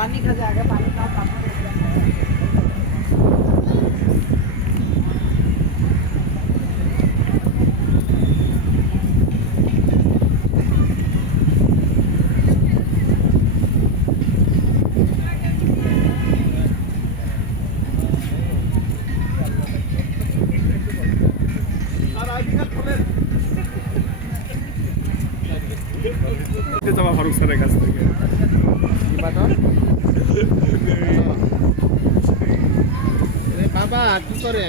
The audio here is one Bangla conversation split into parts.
पानी खा जाएगा पानी যাওয়া ফারুক স্যারের কাছ থেকে। বাবা কি করে?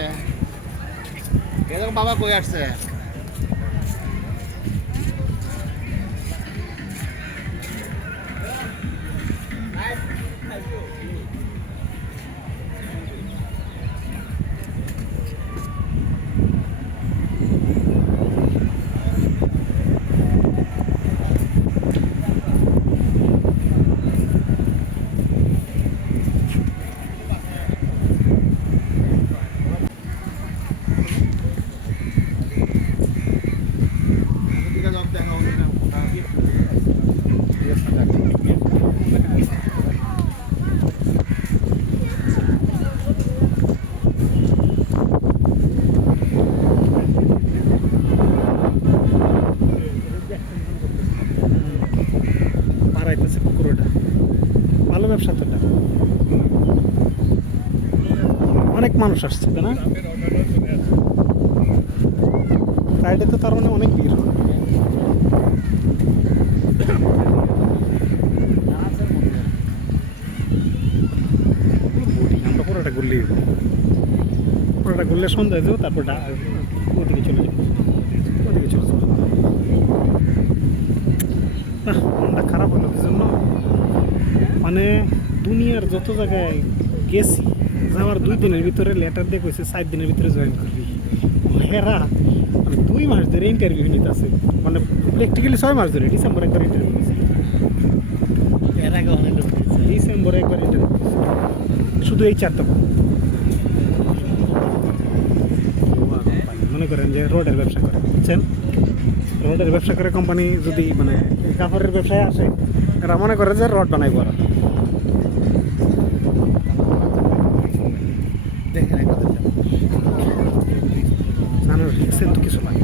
বাবা কই আসছে? মানুষ আসছে তাই না? ফ্রাইডে তো তার মানে অনেক ভিড় হয়। আমরা পুরোটা ঘুরলে পুরোটা ঘুরলে সন্ধ্যা যাব তারপর ওদিকে চলে যাব। ওদিকে চলে যাব। না মনটা খারাপ হলো কি জন্য? মানে দুনিয়ার যত জায়গায় গেছি যাওয়ার দুই দিনের ভিতরে লেটার দিয়ে কইছে সাত দিনের ভিতরে জয়েন করবি। হেরা দুই মাস ধরে ইন্টারভিউ নিতে আছে মানে প্র্যাকটিক্যালি ছয় মাস ধরে ডিসেম্বর একবার ইন্টারভিউ এর আগে অনেক ডিসেম্বরে একবার ইন্টারভিউ শুধু এই চারটা মনে করেন যে রোডের ব্যবসা করে বুঝছেন? রোডের ব্যবসা করে কোম্পানি যদি মানে কাপড়ের ব্যবসায় আসে এরা মনে করে যে রড বানাই ওরা দেখেন একটা জানার রিক্সের তো কিছু লাগে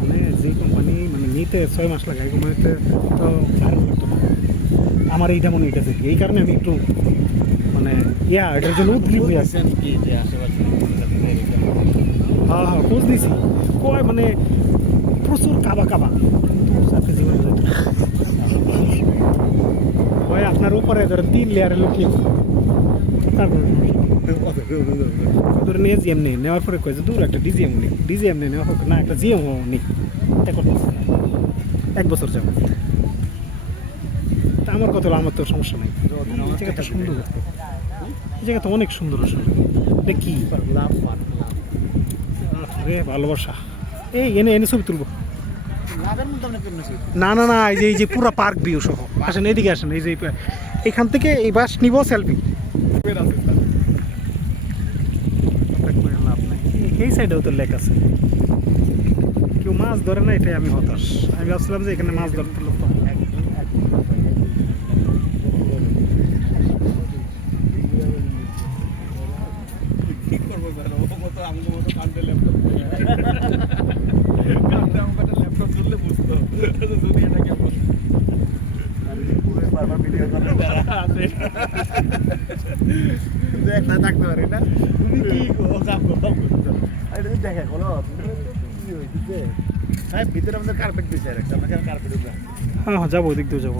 মানে যে কোম্পানি মানে ছয় মাস লাগে কোম্পানিতে তো ভালো লাগতো না। আমার এইটা মনে হইতেছে এই কারণে আমি একটু মানে ইয়া এটার জন্য উদ্গ্রীব হয়ে আছে। হ্যাঁ হ্যাঁ খোঁজ দিয়েছি কয় মানে প্রচুর কাবা কাবা। কিন্তু জীবনে যেত কয় আপনার উপরে ধরেন তিন লেয়ারের লোক নিয়ে তারপরে ধরেন এজিএম নেই নেওয়ার পরে কয়েছে দূর একটা ডিজিএম নেই ডিজিএম নেই নেওয়ার পরে না একটা জিএম নেই এক বছর যাবে তা আমার কথা আমার তো সমস্যা নেই জায়গাটা সুন্দর এই জায়গাটা অনেক সুন্দর আসলে এটা কি রে ভালোবাসা এই এনে এনে ছবি তুলবো না না না এই যে এই যে পুরো পার্ক ভিউ সহ আসেন এদিকে আসেন এই যে এখান থেকে এই বাস নিব সেলফি লাভ নাই এই সাইডেও তো লেক আছে। কেউ মাছ ধরে না, এটাই আমি হতাশ। আমি ভাবছিলাম যে এখানে মাছ ধরতে লোক পাবো। কি করব স্যার ও মতো আমাদের মতো কান্দে ল্যাপটপ কান্দে আমাকে একটা ল্যাপটপ তুললে বুঝতো যদি এটা কেমন বারবার ভিডিও করে আছে একটা থাকতে পারি না তুমি কি এটা দেখে ভিতরে আমাদের কার্পেট কার্পেট হ্যাঁ হ্যাঁ যাব ওদিক দিয়ে যাব।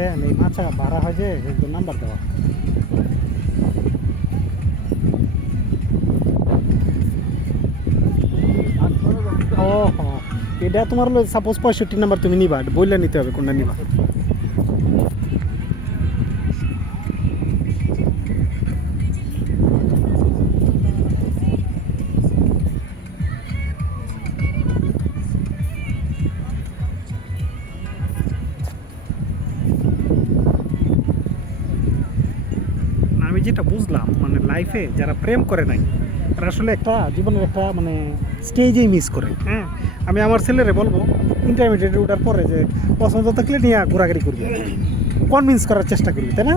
বুঝছেন এই মাছা ভাড়া হয় যে একদম নাম্বার দেওয়া। ও এটা তোমার সাপোজ পঁয়ষট্টি নাম্বার তুমি নিবা বললে নিতে হবে কোনটা নিবা। লাইফে যারা প্রেম করে নাই, তারা আসলে একটা জীবনের একটা মানে স্টেজেই মিস করে। হ্যাঁ আমি আমার ছেলেরে বলব ইন্টারমিডিয়েট ওঠার পরে যে পছন্দ থাকলে নিয়ে ঘোরাঘুরি করবে। কনভিন্স করার চেষ্টা করবি, তাই না?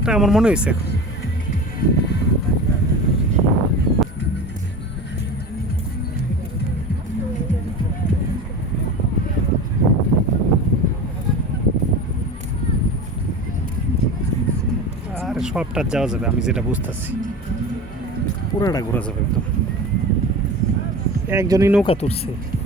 এটা আমার মনে হয়েছে এখন। সবটা যাওয়া যাবে আমি যেটা বুঝতেছি। পুরাটা ঘোরা যাবে একদম। একজনই নৌকা তুলছে।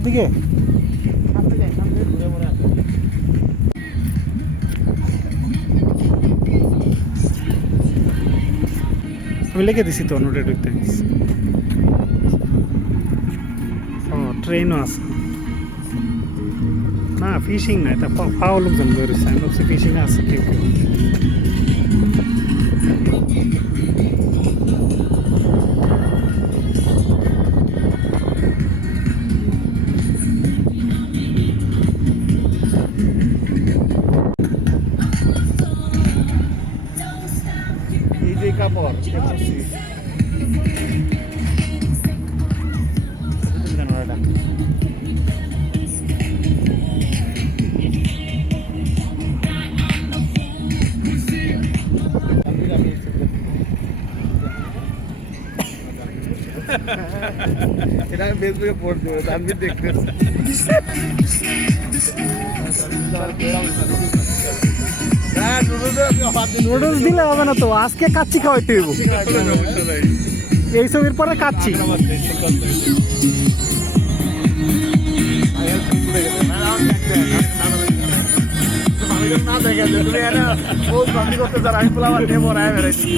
উঠবো দিকে। আমি লিখে দিছি তো নোটে ঢুকতে ও ট্রেনও আছে। না ফিশিং না, এটা পাওয়া লোকজন বেরোচ্ছে আমি ভাবছি ফিশিং আছে কেউ কেউ। এই যে কাপড় এটা করছি। কেন এটা? এটা আমি ফেসবুকে পোস্ট দেবো তানভীর দেখতেছে না নুডলস দিলে হবে না তো আজকে কাচ্চি খাওয়াইতে হইব। এই ছবির পরে কাচ্চি। না দেখে তুমি এটা ও করতে যারা আমি আমার নেব বেড়াইছি।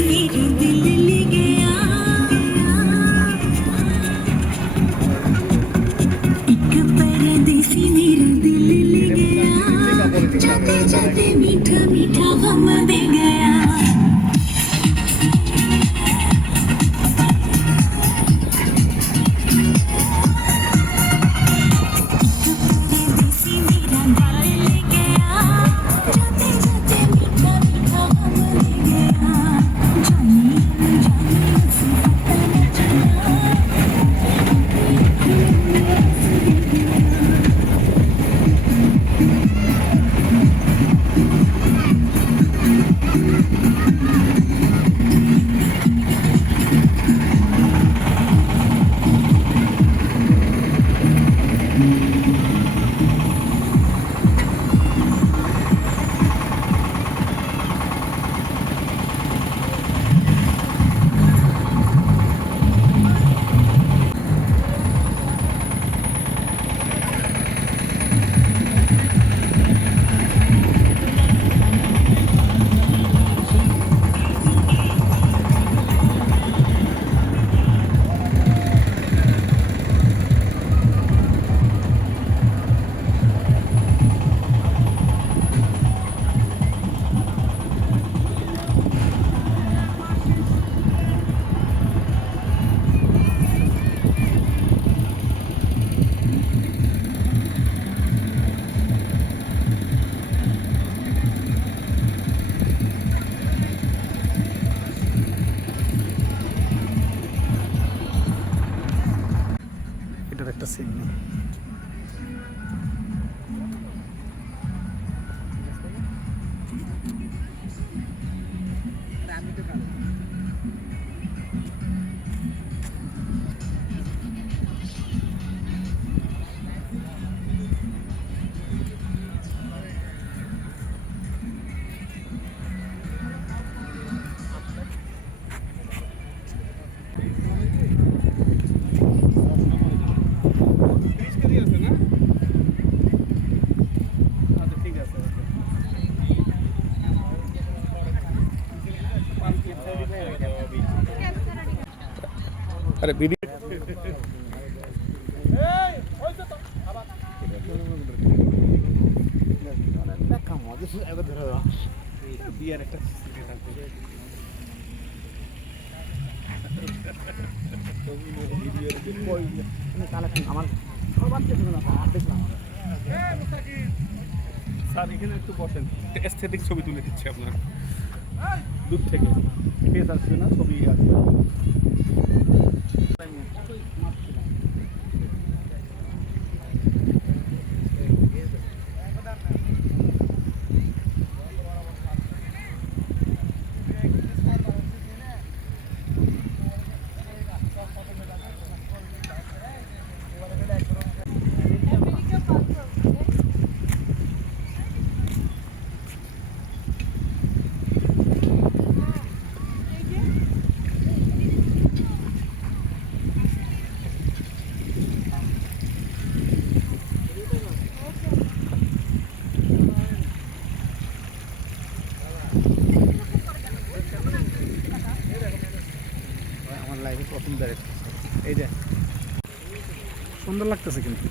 আরে ভিডিও বিয়ার একটা আমার স্যার, এখানে একটু বসেন। এস্থেটিক ছবি তুলে দিচ্ছি আপনার। দূর থেকে। ফেস আসবে ছবি আসবে। আমার লাইফে প্রথম এই যে সুন্দর লাগতেছে কিন্তু।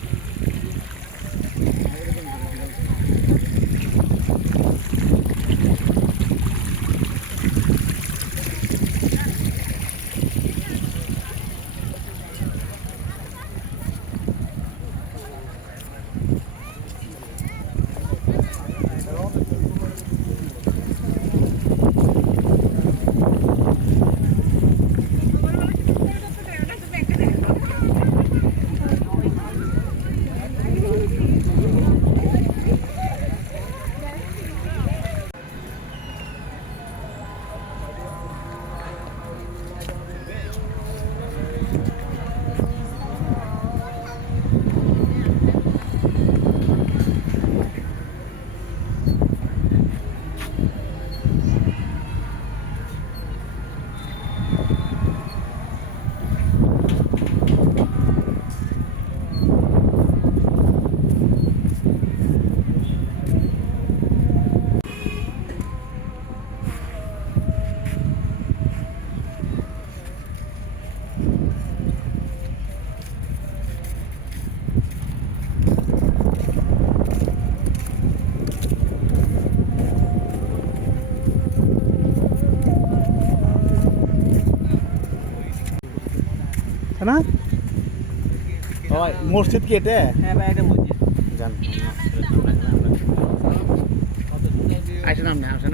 তাই না মসজিদ কি এটা হ্যাঁ ভাই এটা মসজিদ জান আসেন আপনি আসেন